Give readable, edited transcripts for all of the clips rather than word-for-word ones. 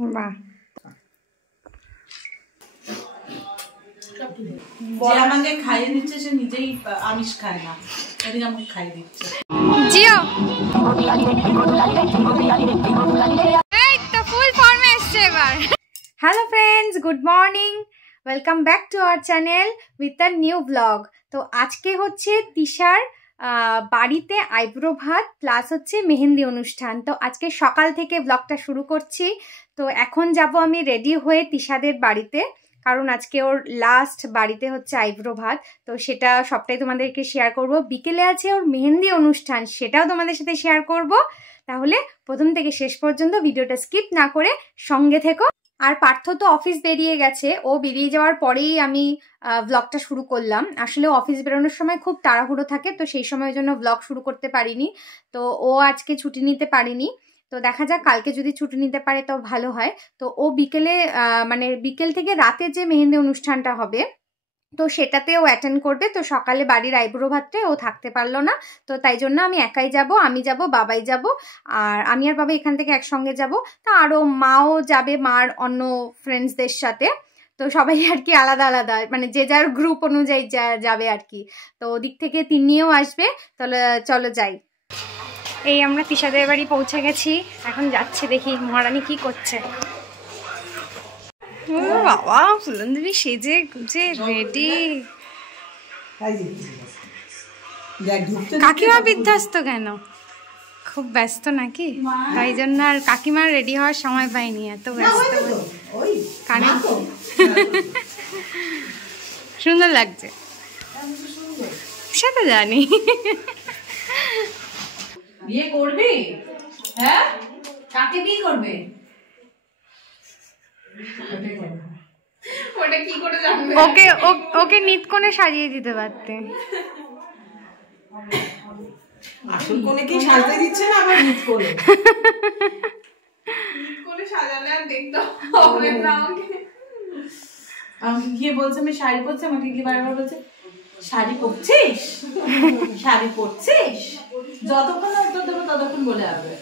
বাহ, যে আমাকে খাইয়ে দিচ্ছে সে নিজেই আমিষ খায় না, এদিকে আমাকে খাইয়ে দিচ্ছে। জিও এই তো ফুল ফর্মে এসছে এবার। Hello friends, good morning, welcome back to our channel with a new blog. তো আজকে হচ্ছে তিশার বাড়িতে আইব্রো ভাত প্লাস হচ্ছে মেহেন্দি অনুষ্ঠান। তো আজকে সকাল থেকে ব্লগটা শুরু করছি। তো এখন যাব আমি রেডি হয়ে তিশাদের বাড়িতে, কারণ আজকে ওর লাস্ট বাড়িতে হচ্ছে আইব্রো ভাত। তো সেটা সবটাই তোমাদেরকে শেয়ার করব। বিকেলে আছে ওর মেহেন্দি অনুষ্ঠান, সেটাও তোমাদের সাথে শেয়ার করব। তাহলে প্রথম থেকে শেষ পর্যন্ত ভিডিওটা স্কিপ না করে সঙ্গে থেকো। আর পার্থ তো অফিস বেরিয়ে গেছে, ও বেরিয়ে যাওয়ার পরেই আমি ব্লগটা শুরু করলাম। আসলে অফিস বেরোনোর সময় খুব তাড়াহুড়ো থাকে, তো সেই সময়ের জন্য ব্লগ শুরু করতে পারিনি। তো ও আজকে ছুটি নিতে পারিনি, তো দেখা যাক কালকে যদি ছুটি নিতে পারে তো ভালো হয়। তো ও বিকেলে মানে বিকেল থেকে রাতে যে মেহেন্দি অনুষ্ঠানটা হবে তো সেটাতেও অ্যাটেন্ড করবে। তো সকালে বাড়ির আইব্রো ভাতটায় ও থাকতে পারলো না, তো তাই জন্য আমি একাই যাব, আমি যাব, বাবাই যাব, আর আমি আর বাবা এখান থেকে একসঙ্গে যাব। তা আরও মাও যাবে, মার অন্য ফ্রেন্ডসদের সাথে। তো সবাই আর কি আলাদা আলাদা, মানে যে যার গ্রুপ অনুযায়ী যাবে আর কি। তো ওদিক থেকে তিন্নিও আসবে। তাহলে চলো যাই। এই আমরা তিশাদের বাড়ি পৌঁছে গেছি, এখন যাচ্ছি, দেখি মহারানী কি করছে। ও বাবা, ফুলন্দরি সেজে গুজে রেডি। কাকিমা বিধ্বস্ত কেন? খুব ব্যস্ত নাকি? তাই জন্য আর কাকিমার রেডি হওয়ার সময় পাইনি, এত ব্যস্ত। কানে সুন্দর লাগছে, সেটা জানি। বিয়ে করবি? হ্যাঁ, কাকে বিয়ে করবে? ওটা কি করে জানবে? ওকে নিট কোণে সাজিয়ে দিতে পারতে। আসল কোণে কি সাজিয়ে দিচ্ছে না, আবার নিট কোণে? নিট কোণে সাজালে আর দেখতে হবে না আমাকে। আমাকে গিয়ে বলছে আমি শাড়ি পরছি, আমাকে গিয়ে বারবার বলছে শাড়ি পরছিস, শাড়ি পরছিস। যতক্ষণ উত্তর দেবো ততক্ষণ বলে আসবে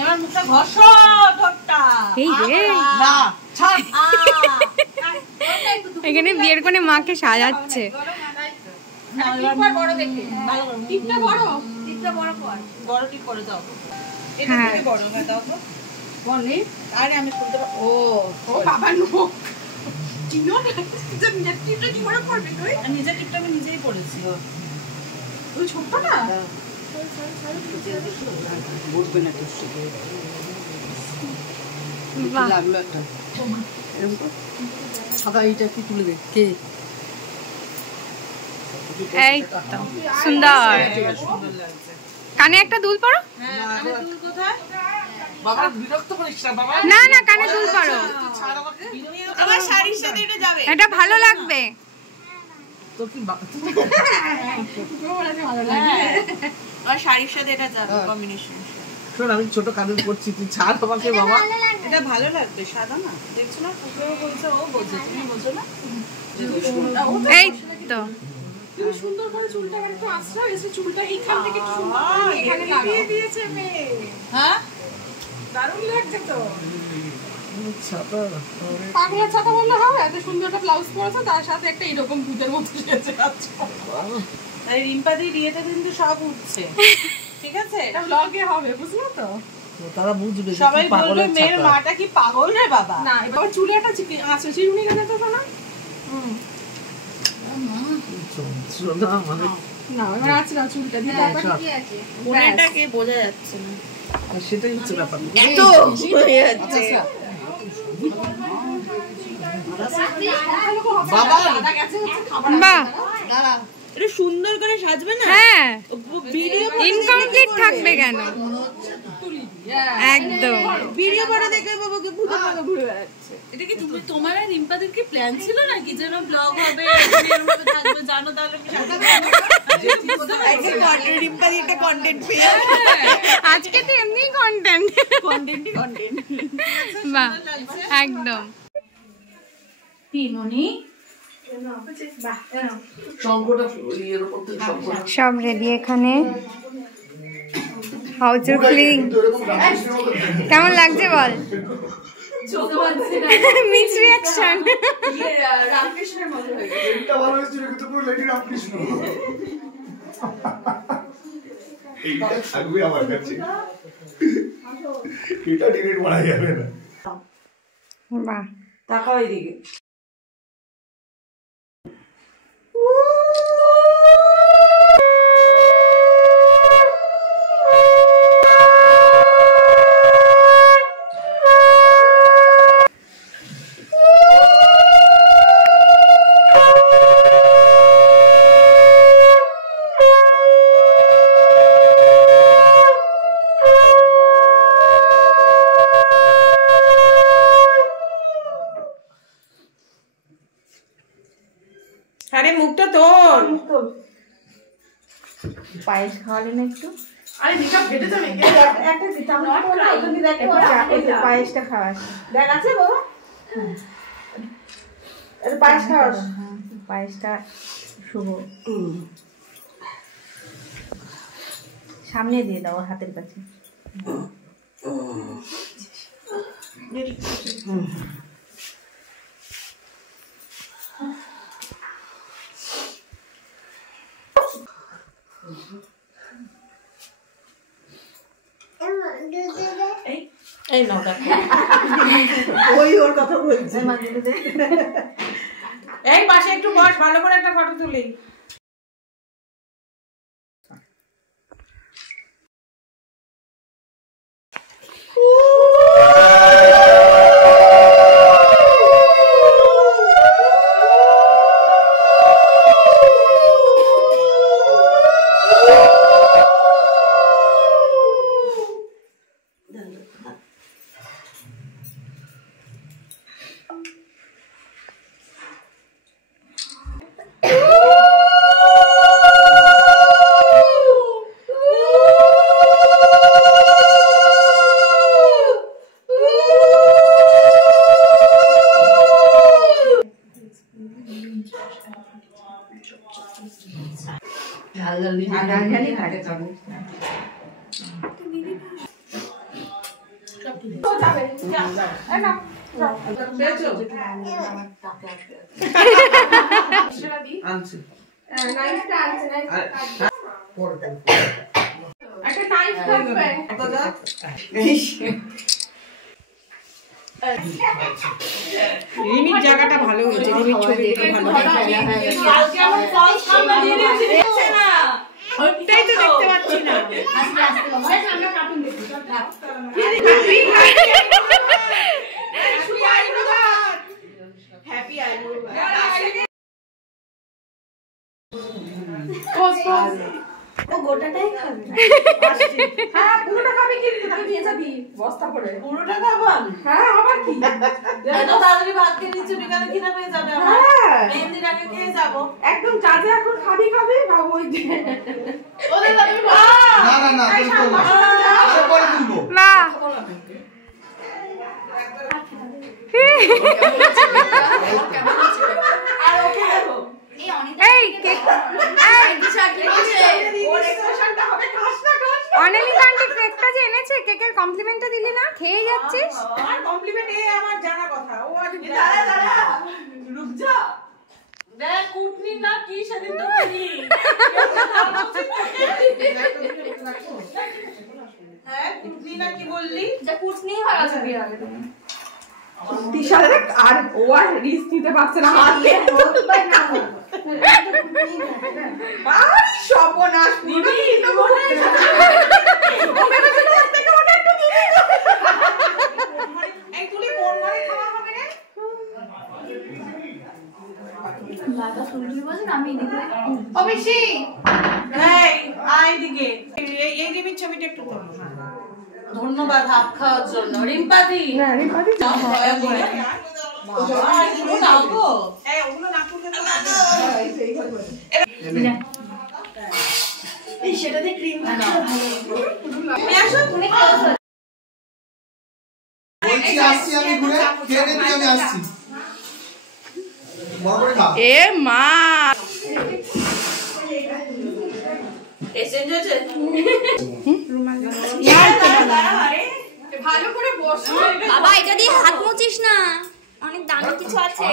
এবার মুখটা ঘষো ঠোঁটটা। এই রে না ছাড়। এখানে বিয়ের কোণে মাকে সাজাচ্ছে। বড় দেখে ভালো করে টিপটা বড়, টিপটা বড় কর, বড় টিপ করে দাও। এটা থেকে বড় হয় দাও তো বলনি। আরে আমি শুনতে ও বাবা নো চিনো না, নিজের টিপটা কি করে করবি তুই? নিজের টিপটা আমি নিজেই পড়েছি। তুই ছোট না বুঝবে না কিছু। লাগলো একটা সাদা, এইটা কি তুলে দে কে? এই তো সুন্দর। কানে একটা দুল পরো। না না, কানে দুল পরো, আমার শাড়ির সাথে এটা যাবে, এটা ভালো লাগবে। আমার শাড়ির সাথে এটা যাবে কম্বিনেশন। শোন, আমি ছোট কানের পরছি, তুই ছাড় আমাকে বাবা। এটা ভালো লাগবে, সাদা না, দেখছো না? টুকরো বলছে, ও বলছে, তুমি বোঝো না? এই তো তুমি সুন্দর করে চুলটা একটু আঁচড়াও, এসে চুলটা এইখান থেকে একটু সুন্দর করে এখানে লাগিয়ে দিয়েছে মেয়ে। হ্যাঁ, দারুণ লাগছে তো। ছাতা পাগলা ছাতা বললে হবে? এত সুন্দর একটা ব্লাউজ পরেছো, তার সাথে একটা এরকম ভূতের মতো সেজে আছো। তাই রিম্পাদি বিয়েতে কিন্তু সব উঠছে, ঠিক আছে? এটা ব্লগে হবে, বুঝলো তো? তারা বুঝবে সবাই বলবে মেয়ের মাটা কি পাগল রে বাবা। না, এবার চুলে একটা আছে চিরুনি কেটে তো শোনা। না এবার আছে না, চুলটা দিয়ে কি আছে কোনটাকে বোঝা যাচ্ছে না, সেটাই হচ্ছে ব্যাপার। এত হয়ে যাচ্ছে বাবা। বাহ, এটা সুন্দর করে সাজবে না? হ্যাঁ, ভিডিও ইনকমপ্লিট থাকবে কেন? একদম ভিডিও পড়া দেখে বাবাকে ভূতের মতো ঘুরে বেড়াচ্ছে। এটা কি তুমি তোমার আর রিম্পাদের কি প্ল্যান ছিল নাকি যেন ব্লগ হবে এরকম থাকবে? জানো তাহলে আমি রিম্পাদি একটা কন্টেন্ট পেয়ে আজকে তো এমনি কন্টেন্ট। বাহ, একদম। কি মনি সব রেডি এখানে। How's your feeling? কেমন লাগছে বল? Mix reaction. রামকৃষ্ণের মতো হয়ে গেছে। এটা ভালো হয়েছিল কিন্তু পুরো লেডি রামকৃষ্ণ। এইটা থাকবে আমার কাছে, এটা ডিলিট করা যাবে না। বাহ, তাকাও এদিকে। আরে মুখটা তোর, পায়েস খাওয়ালে না একটু? আরে মেকআপ কেটে যাবে, একটা দিতাম না, ওখানে দেখো পায়েসটা খাওয়াস। দেখ আছে বাবা, এটা পায়েস খাওয়াস, পায়েসটা শুভ সামনে দিয়ে দাও, হাতের কাছে। এই নাও দেখো, ওই ওর কথা বলছে। এই পাশে একটু বস, ভালো করে একটা ফটো তুলি। রিমির জায়গাটা ভালো হয়েছে, রিমির ছবি ভালো না, ওটাই তো দেখতে পাচ্ছি না। হ্যাপি ও গোটাটাই খাবে, হ্যাঁ পুরোটা খাবে, কিন্তু তাকে দিয়ে যাবি বস্তা করে। পুরোটা খাবা? হ্যাঁ আবার কি, এত তাড়াতাড়ি ভাত খেয়ে নিচ্ছি, বিকালে খিদে পেয়ে যাবে আমার, মেহেন্দির আগে খেয়ে যাবো একদম। যা যা এখন খাবি খাবে, ভাবো ওই যে ওদের যাবে না না না আরে পরে তুলবো না। আর ওকে দেখো, এই কেক, অনেলিকা আন্টি কেকটা যে এনেছে, কেকের কমপ্লিমেন্টটা দিলি না, খেয়ে যাচ্ছিস। আর কমপ্লিমেন্ট এই আমার জানা কথা, ও আজ দাঁড়া দাঁড়া রুক যা, দেখ কুটনি না কি সেদিন তো কি হ্যাঁ কুটনি না কি বললি, যে কুটনি হয় আছে বিয়ের আগে তুমি তিশারে আর ও আর রিস্ক নিতে পারছে না, হাতে বলবে না আর সর্বনাশ নিবি ওকে তো থেকে ওটা একটু দিবি, এই তুলি কোন ঘরে খাওয়া হবে রে লাটা শুনবি বলেন, আমি এদিকে ও বেশি এই আই দিকে এই রিমির ছবিটা একটু তোলো। ধন্যবাদ হাত খাওয়ার জন্য রিম্পাদি। না রিম্পাদি সেটাতে ক্রিম আসছি আমি ঘুরে খেয়ে নিয়ে আমি আসছি। এ মা এসেঞ্জ আছে ভালো করে বসো বাবা, এটা দিয়ে হাত মুছিস না, অনেক দামি কিছু আছে।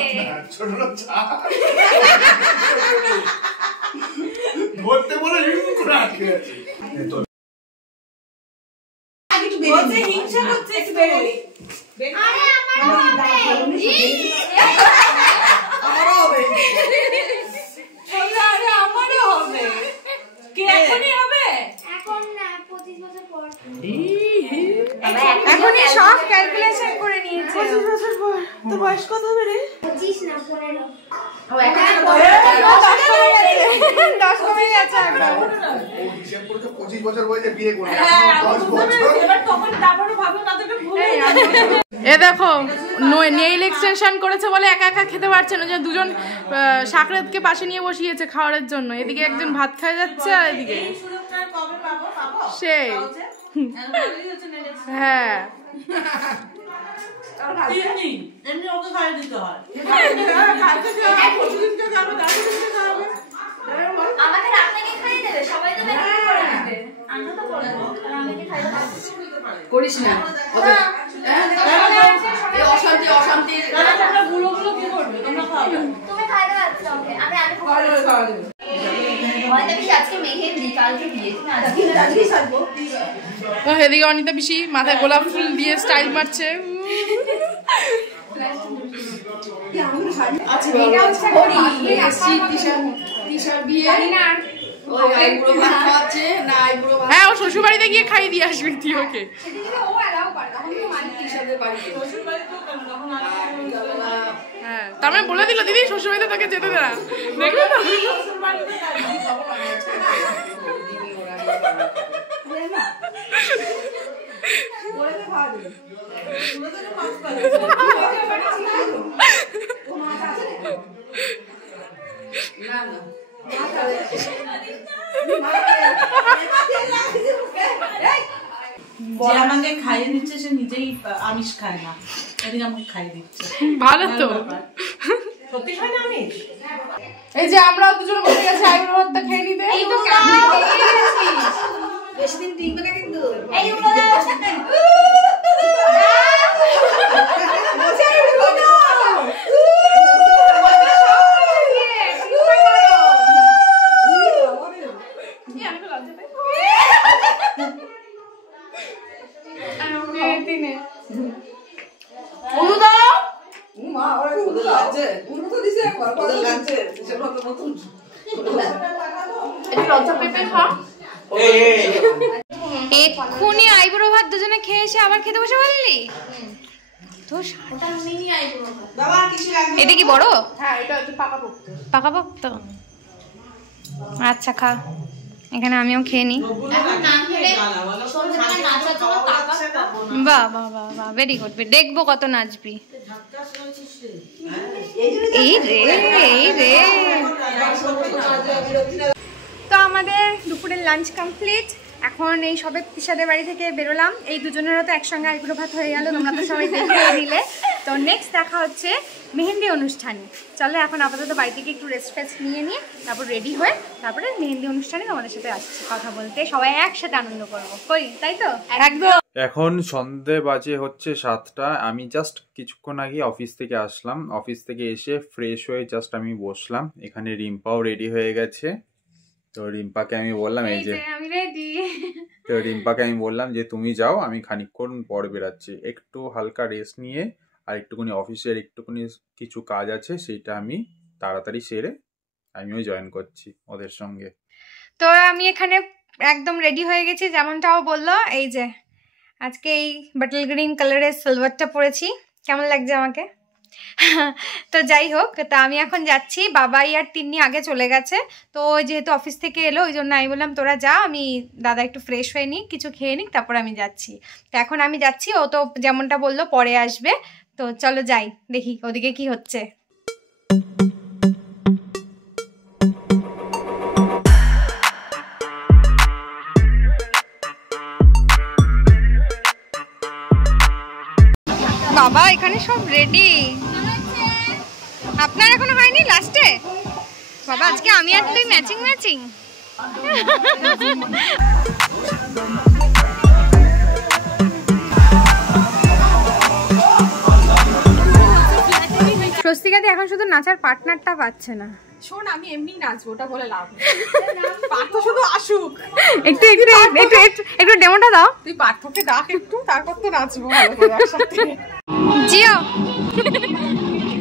ধরতে বলে করে আটকে আছে হিংসা করছে একটু বেড়ে আমারও হবে আমারও হবে কে এখনই হবে এখন না, 25 বছর পর। এখনই সব ক্যালকুলেশন করে নিয়েছে। 25 বছর পর তো বয়স কত হবে রে 25 না 15। 10 কমে গেছে একদম। ও হিসাব করে 25 বছর বয়সে বিয়ে করবে এবার তখন তারপরে ভাবো না তো ভুল এ দেখো নেইল এক্সটেনশন করেছে বলে একা একা খেতে পারছে না, যে দুজন সাকরাতকে পাশে নিয়ে বসিয়েছে খাওয়ার জন্য। এদিকে একজন ভাত খাওয়া যাচ্ছে আর এদিকে কবে পাবো সেই হ্যাঁ এমনি ওকে খাইয়ে দিতে হয় আমাকে আপনাকে খাইয়ে দেবে, সবাই তো বেশি করে নেবে। আমরা তো করে দেব, আর আমাকে খাইয়ে দেবে। করিস না অশান্তি অশান্তি তোমরা গুলো কি করবে তোমরা খাবে তুমি খাইয়ে দেবে আজকে আমাকে, আমি খাওয়া দেব। অনেক বেশি আজকে মেহেন্দি, কালকে বিয়ে, তুমি আজকে সাজবো। এদিকে অনিতা পিসি মাথায় গোলাপ ফুল দিয়ে স্টাইল মারছে। হ্যাঁ, ও শ্বশুর বাড়িতে গিয়ে খাই দিয়ে আসবি তুই ওকে। হ্যাঁ, তার মানে বলে দিল দিদি শ্বশুর বাড়িতে তোকে যেতে দেয় না, দেখলে তো। আমাকে খাইয়ে দিচ্ছে সে নিজেই আমিষ খায় না, এদিকে আমাকে খাইয়ে দিচ্ছে। ভালো তো, সত্যি খায় না আমিষ। এই যে আমরাও দুজন বসে গেছি আইবুড়ো ভাতটা খেয়ে নিতে। বেশি দিন টিকবে না কিন্তু। এই উলো দাও সাথে। এক্ষুনি আইবুড়ো ভাত দুজনে খেয়ে এসে আবার খেতে বসে বললি তো। এটা কি বড়? হ্যাঁ, এটা হচ্ছে পাকাপোক্ত। পাকাপোক্ত, আচ্ছা খা। এখানে আমিও খেয়ে নিই। বাহ বাহ বাহ বাহ, ভেরি গুড। দেখবো কত নাচবি। এই রে এই রে। তো আমাদের দুপুরের লাঞ্চ কমপ্লিট। এখন এই সবে পিসাদের বাড়ি থেকে বেরোলাম। এই দুজনেরও তো একসঙ্গে আইবুড়ো ভাত হয়ে গেল, তোমরা তো সবাই দেখে নিলে। তো নেক্সট দেখা হচ্ছে মেহেন্দি অনুষ্ঠানে। চলো এখন আপাতত বাড়ি থেকে একটু রেস্ট ফেস্ট নিয়ে তারপর রেডি হয়ে তারপরে মেহেন্দি অনুষ্ঠানে তোমাদের সাথে আসছি কথা বলতে, সবাই একসাথে আনন্দ করবো, করি তাই তো? একদম। এখন সন্ধে বাজে হচ্ছে 7টা। আমি জাস্ট কিছুক্ষণ আগে অফিস থেকে আসলাম। অফিস থেকে এসে ফ্রেশ হয়ে জাস্ট আমি বসলাম। এখানে রিম্পাও রেডি হয়ে গেছে। তো রিম্পাকে আমি বললাম এই যে আমি রেডি। তো রিম্পাকে আমি বললাম যে তুমি যাও, আমি খানিকক্ষণ পর বেরাচ্ছি, একটু হালকা রেস্ট নিয়ে আর একটুখানি অফিসের একটুখানি কিছু কাজ আছে, সেইটা আমি তাড়াতাড়ি সেরে আমিও জয়েন করছি ওদের সঙ্গে। তো আমি এখানে একদম রেডি হয়ে গেছি যেমনটাও বললো। এই যে আজকে এই বাটল গ্রিন কালারের সিলভারটা পরেছি, কেমন লাগছে আমাকে? তো যাই হোক, তা আমি এখন যাচ্ছি। বাবাই আর তিন্নি আগে চলে গেছে। তো যেহেতু অফিস থেকে এলো ওই জন্য আমি বললাম তোরা যা, আমি দাদা একটু ফ্রেশ হয়ে নিই, কিছু খেয়ে নিক, তারপর আমি যাচ্ছি। তো এখন আমি যাচ্ছি, ও তো যেমনটা বললো পরে আসবে। তো চলো যাই, দেখি ওদিকে কি হচ্ছে। বাবা এখানে সব রেডি, আপনার এখনো হয়নি লাস্টে? বাবা আজকে আমি আর তুই ম্যাচিং ম্যাচিং। স্বস্তিকাদি এখন শুধু নাচার পার্টনারটা পাচ্ছে না। শোন আমি এমনি নাচবো, ওটা বলে লাভ নেই। পার্থ শুধু আসুক, একটু একটু একটু একটু ডেমোটা দাও। তুই পার্থকে ডাক একটু, তারপর তো নাচবো ভালো করে একসাথে। জিও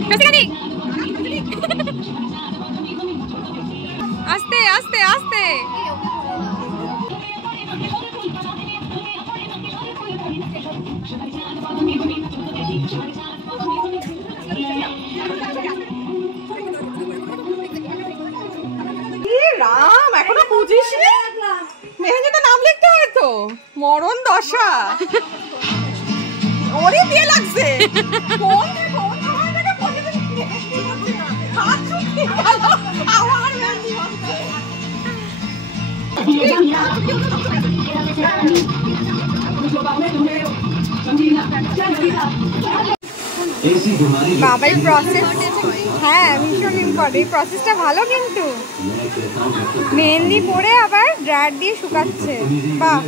স্বস্তিকাদি আস্তে আস্তে আস্তে। রাম এখনো বুঝিস নি? মেহেন্দিতে নাম লিখতে হয় তো, মরণ দশা। ওরে বিয়ে লাগছে। কোন কোন সময় থেকে পজিটিভ মেহেন্দি হচ্ছে না, হাত চুকি গেল আমার মেহেন্দি হচ্ছে। বাবাই প্রসেস, হ্যাঁ ভীষণ ইম্পর্টেন্ট। এই প্রসেসটা ভালো, কিন্তু মেহেন্দি পরে আবার ড্রায়ার দিয়ে শুকাচ্ছে। বাহ,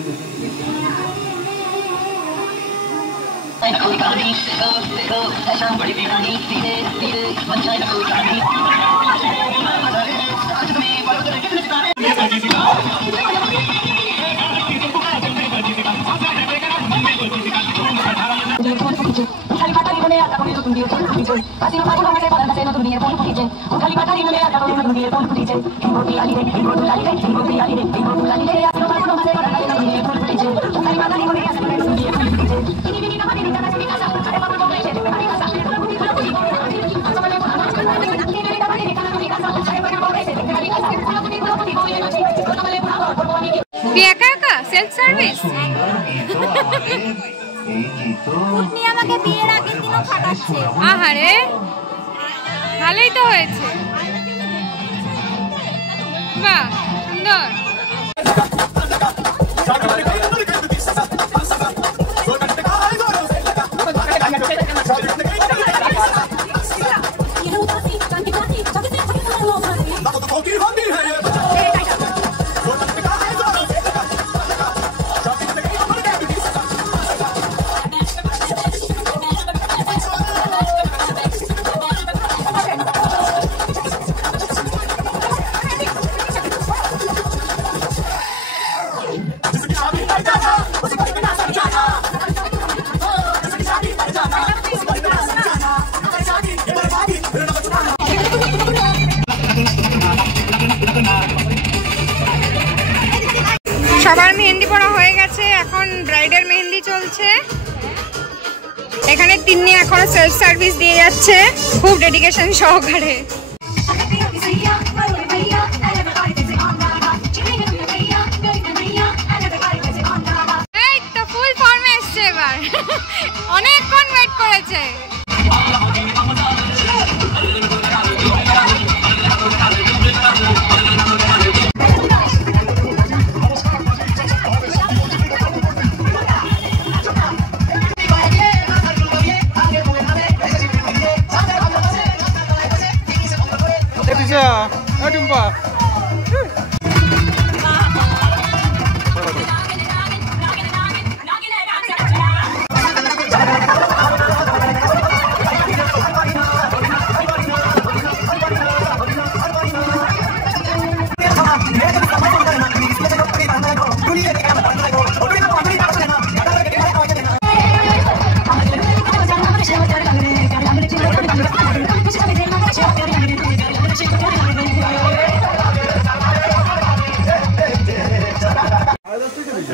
একা একা সেলফ সার্ভিস। আমাকে বিয়ের আগের দিনও খাটাচ্ছে। আহারে, ভালোই তো হয়েছে। বাহ, সুন্দর। সবার মেহেন্দি পড়া হয়ে গেছে, এখন ব্রাইডের মেহেন্দি চলছে। এখানে তিন্নি এখন সেলফ সার্ভিস দিয়ে যাচ্ছে খুব ডেডিকেশন সহকারে। এই তো ফুল ফর্মে এসছে এবার, অনেকক্ষণ ওয়েট করেছে।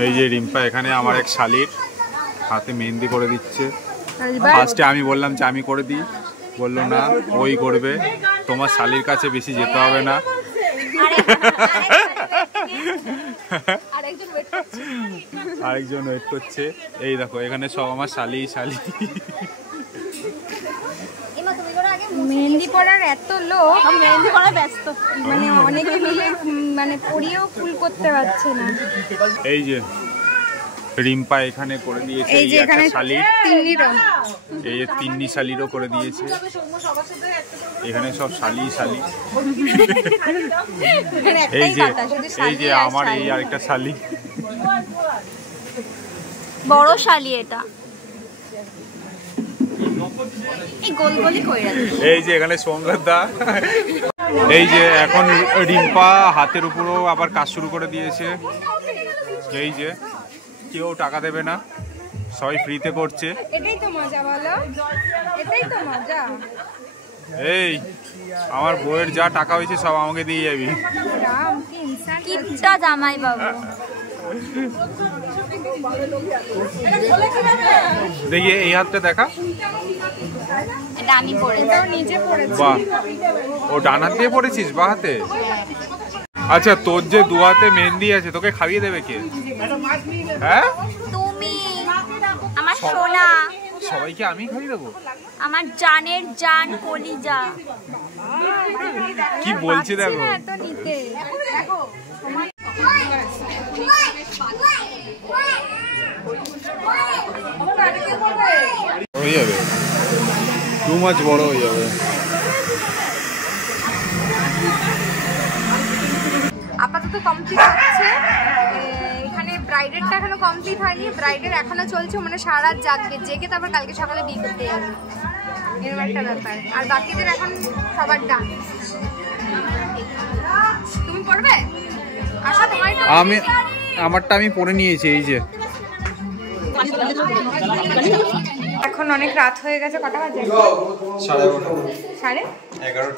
এই যে রিম্পা এখানে আমার এক শালির হাতে মেহেন্দি করে দিচ্ছে। ফার্স্টে আমি বললাম যে আমি করে দিই, বললো না ওই করবে, তোমার শালির কাছে বেশি যেতে হবে না। আরেকজন ওয়েট করছে। এই দেখো এখানে সব আমার শালি শালি। মেহেন্দি পড়ার এত লোক, মেহেন্দি পড়া ব্যস্ত, মানে অনেকে মিলে মানে পরিয়েও ফুল করতে পারছে না। এই যে রিম্পা এখানে করে দিয়েছে এই যে এখানে এই যে তিন্নি শালিরও করে দিয়েছে। এখানে সব শালি এই যে আমার এই আরেকটা শালি, বড় শালি এটা। এই গোলগলি কইরা এই যে এখানে সঙ্গতদা, এই যে এখন রিম্পা হাতের উপরও আবার কাজ শুরু করে দিয়েছে। এই যে কেউ টাকা দেবে না, সবাই ফ্রিতে করছে। এটাই তো মজা, বলো এটাই তো মজা। এই আমার বউয়ের যা টাকা হয়েছে সব আমাকে দিয়ে যাবি। কিপটা জামাই বাবু। দেখি এই হাতটা দেখা। এটা আমি পড়েছি, নিজে পড়েছি। বাহ, ও ডান হাত দিয়ে পড়েছিস বা হাতে? আচ্ছা, তোর যে দু হাতে মেহেন্দি আছে, তোকে খাইয়ে দেবে কে? হ্যাঁ তুমি আমার সোনা। সবাইকে আমি খাইয়ে দেবো? আমার জানের জান কলিজা। কি বলছি দেখো। তো নিতে দেখো হয়ে যাবে, টু মাচ বড় হয়ে যাবে। আপাতত কমপ্লিট হচ্ছে। এখানে ব্রাইডেরটা এখনো কমপ্লিট হয়নি, ব্রাইডের এখনো চলছে, মানে সারা রাত জাগবে, জেগে তারপর কালকে সকালে বিয়ে করতে যাবে, এরকম একটা ব্যাপার। আর বাকিদের এখন সবার ডান। তুমি পড়বে? আশা তোমার আমারটা আমি পরে নিয়েছি। এই যে এখন অনেক রাত হয়ে গেছে, কটা বাজে? 11:30।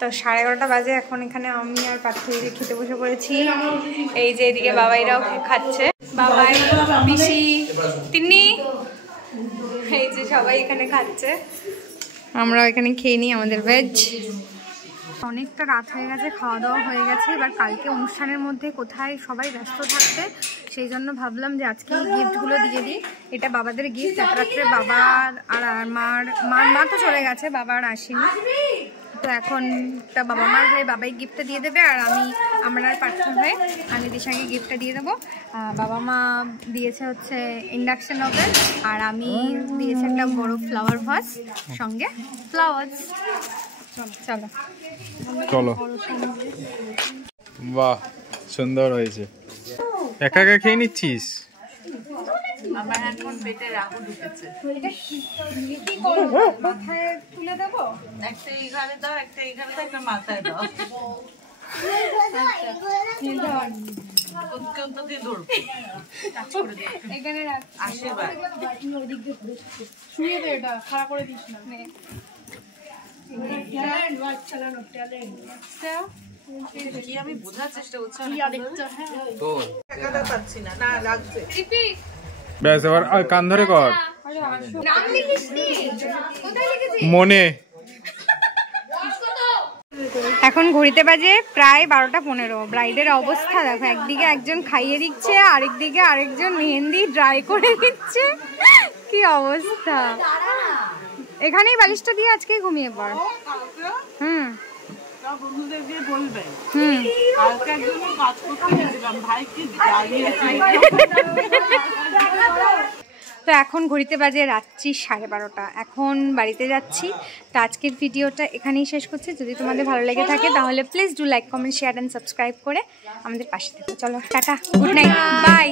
তো 11:30 বাজে এখন। এখানে আমি আর পার্থ খেতে বসে পড়েছি। এই যে এদিকে বাবাইরাও খাচ্ছে, বাবাই, পিসি, তিন্নি, এই যে সবাই এখানে খাচ্ছে। আমরাও এখানে খেয়ে নিই আমাদের ভেজ। অনেকটা রাত হয়ে গেছে, খাওয়া দাওয়া হয়ে গেছে। এবার কালকে অনুষ্ঠানের মধ্যে কোথায় সবাই ব্যস্ত থাকবে, সেই জন্য ভাবলাম যে আজকে এই গিফটগুলো দিয়ে দিই। এটা বাবাদের গিফট। এক রাত্রে বাবার আর মা তো চলে গেছে, বাবা আর আসেনি। তো এখন বাবা মার হয়ে বাবাই গিফটটা দিয়ে দেবে, আর আমার আর পার্থর হয়ে আমি দিশাকে গিফটটা দিয়ে দেবো। বাবা মা দিয়েছে হচ্ছে ইন্ডাকশন ওভেন, আর আমি দিয়েছি একটা বড় ফ্লাওয়ার ভাস, সঙ্গে ফ্লাওয়ার্স। চলো চলো। বাহ, সুন্দর হয়েছে। একা একা খেয়ে নিচ্ছিস? আমার এখন পেটে রাহু ঢুকেছে। মাথায় তুলে দেবো? একটা এইখানে দাও, একটা এইখানে দাও, একটা মাথায় দাও। কেউ তো দিয়ে ধরবো। এখানে আশীর্বাদ। শুয়ে দে, এটা খারাপ করে দিস না। কি আমি বোঝার চেষ্টা করছি, টাকাটা পাচ্ছি না, না লাগছে। ব্যাস, এবার কান ধরে কর। নাম লিখিস নি? কোথায় লিখেছিস? মনে। এখন ঘড়িতে বাজে প্রায় 12:15। ব্রাইডের অবস্থা দেখো, একদিকে একজন খাইয়ে দিচ্ছে, আরেকদিকে আরেকজন মেহেন্দি ড্রাই করে দিচ্ছে। কি অবস্থা! এখানেই বালিশটা দিয়ে আজকে ঘুমিয়ে পড়। বন্ধুদের দিয়ে বলবে হুম কালকে একজন কাজ করতে গেছিলাম, ভাই কি জ্বালিয়েছে। তো এখন ঘড়িতে বাজে রাত্রি 12:30। এখন বাড়িতে যাচ্ছি। তো আজকের ভিডিওটা এখানেই শেষ করছি। যদি তোমাদের ভালো লেগে থাকে তাহলে please do like, comment, share and subscribe করে আমাদের পাশে থেকো। চলো টাটা, গুড নাইট, বাই।